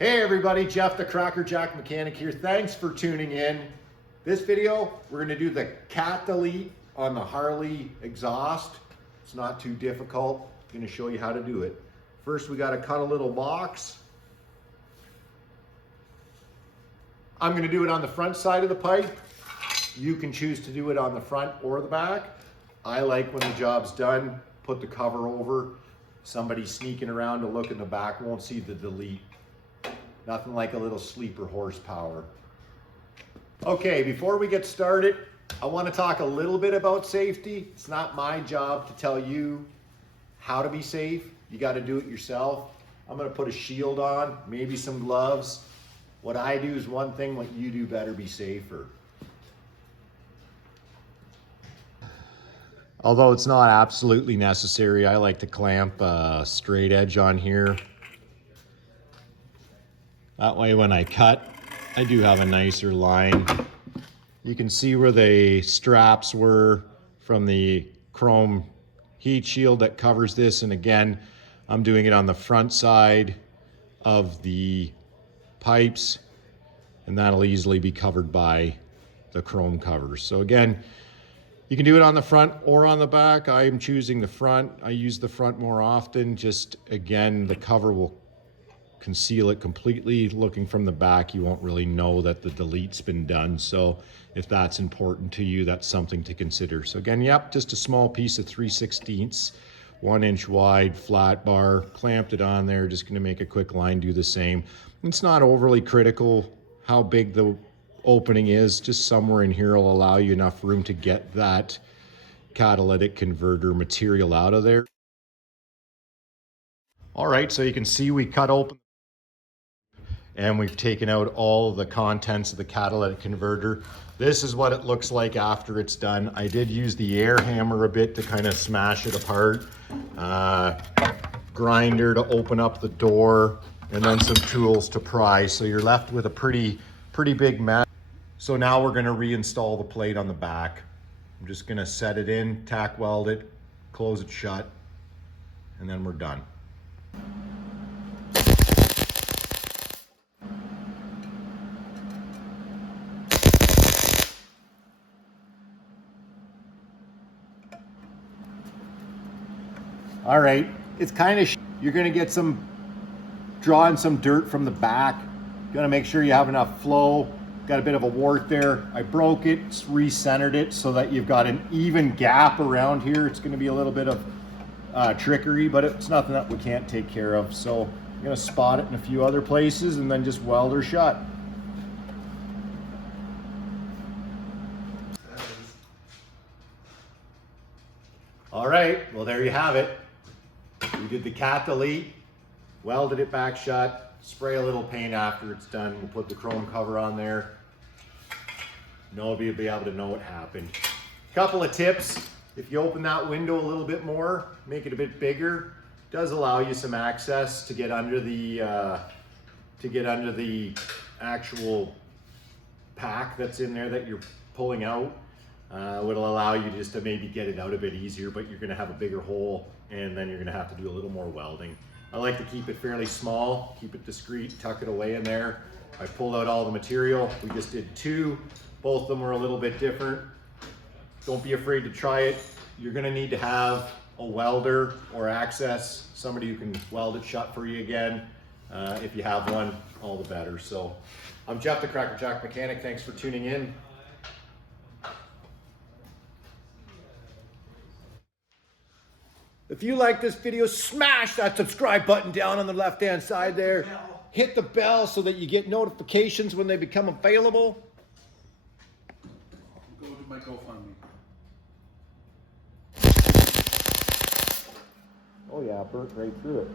Hey everybody, Jeff the Cracker Jack Mechanic here. Thanks for tuning in. This video, we're gonna do the Catalytic on the Harley exhaust. It's not too difficult. I'm gonna show you how to do it. First, we gotta cut a little box. I'm gonna do it on the front side of the pipe. You can choose to do it on the front or the back. I like when the job's done, put the cover over. Somebody sneaking around to look in the back won't see the delete. Nothing like a little sleeper horsepower. Okay, before we get started, I want to talk a little bit about safety. It's not my job to tell you how to be safe. You got to do it yourself. I'm going to put a shield on, maybe some gloves. What I do is one thing, what you do better be safer. Although it's not absolutely necessary, I like to clamp a straight edge on here. That way when I cut, I do have a nicer line. You can see where the straps were from the chrome heat shield that covers this. And again, I'm doing it on the front side of the pipes, and that'll easily be covered by the chrome covers. So again, you can do it on the front or on the back. I am choosing the front. I use the front more often. Just again, the cover will conceal it completely. Looking from the back, you won't really know that the delete's been done. So if that's important to you, that's something to consider. So again, yep, just a small piece of 3/16, 1 inch wide flat bar, clamped it on there. Just gonna make a quick line, do the same. It's not overly critical how big the opening is. Just somewhere in here will allow you enough room to get that catalytic converter material out of there. All right, so you can see we cut open and we've taken out all the contents of the catalytic converter. This is what it looks like after it's done. I did use the air hammer a bit to kind of smash it apart. Grinder to open up the door, and then some tools to pry. So you're left with a pretty big mess. So now we're gonna reinstall the plate on the back. I'm just gonna set it in, tack weld it, close it shut, and then we're done. All right, it's kind of, you're gonna get drawing some dirt from the back. Gonna make sure you have enough flow. Got a bit of a wart there. I broke it, re-centered it so that you've got an even gap around here. It's gonna be a little bit of trickery, but it's nothing that we can't take care of. So I'm gonna spot it in a few other places and then just weld her shut. All right, well there you have it. We did the Catalytic, welded it back shut, spray a little paint after it's done. We'll put the chrome cover on there. Nobody will be able to know what happened. Couple of tips. If you open that window a little bit more, make it a bit bigger, it does allow you some access to get under the actual pack that's in there that you're pulling out. Would allow you just to maybe get it out a bit easier, but you're gonna have a bigger hole and then you're gonna have to do a little more welding. I like to keep it fairly small, keep it discreet, tuck it away in there. I pulled out all the material. We just did 2. Both of them were a little bit different. Don't be afraid to try it. You're gonna need to have a welder or access, somebody who can weld it shut for you again. If you have one, all the better. So I'm Jeff the Cracker Jack Mechanic. Thanks for tuning in. If you like this video, smash that subscribe button down on the left-hand side there. Hit the bell so that you get notifications when they become available. Go to my GoFundMe. Oh yeah, burnt right through it.